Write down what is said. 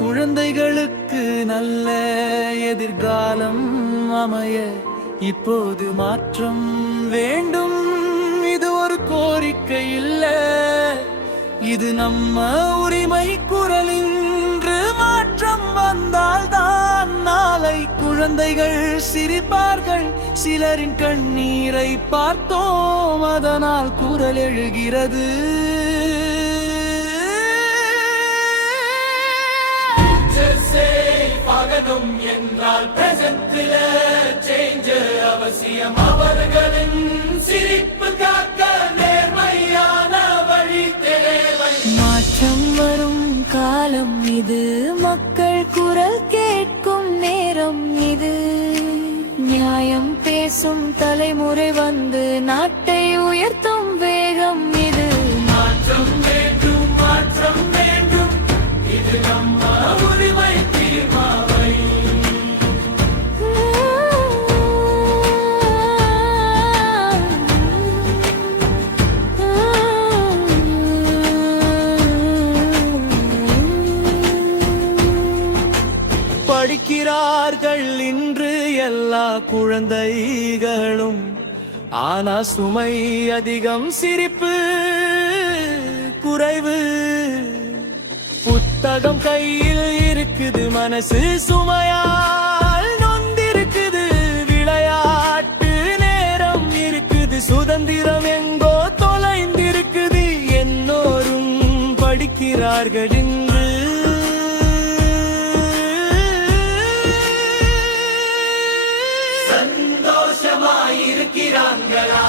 குழந்தைகளுக்கு நல்ல எதிர்காலம் அமைய இப்போது மாற்றம் வேண்டும். இது ஒரு கோரிக்கை இல்ல, இது நம்ம உரிமை குரல். இன்று மாற்றம் வந்தால்தான் நாளை குழந்தைகள் சிரிப்பார்கள். சிலரின் கண்ணீரை பார்த்தோம், அதனால் குரல் எழுகிறது. என்றால் பிரசன்ட்ல சேஞ்ச் அவசியம். அவர்களின் சிரிப்பு காக்க நேர்மையான வழி தேவை. மாற்றம் வரும் காலம் இது, மக்கள் குரல் கேட்கும் நேரம் இது. நியாயம் பேசும் தலைமுறை வந்து நாட்டை உயர்த்தும் வேகம் இது. மாற்றம் வேண்டும், மாற்றம் வேண்டும், இது நம்ம உரிமை தீர்மானம். படிக்கிறார்கள் இன்று எல்லா குழந்தைகளும், ஆனா சுமை அதிகம், சிரிப்பு குறைவு. புத்தகம் கையில் இருக்குது, மனசு சுமையால் நொந்திருக்குது. விளையாட்டு நேரம் இருக்குது, சுதந்திரம் எங்கோ தொலைந்திருக்குது. எல்லோரும் படிக்கிறார்கள் இன்று, சந்தோஷமாயிருக்கிறாங்களா?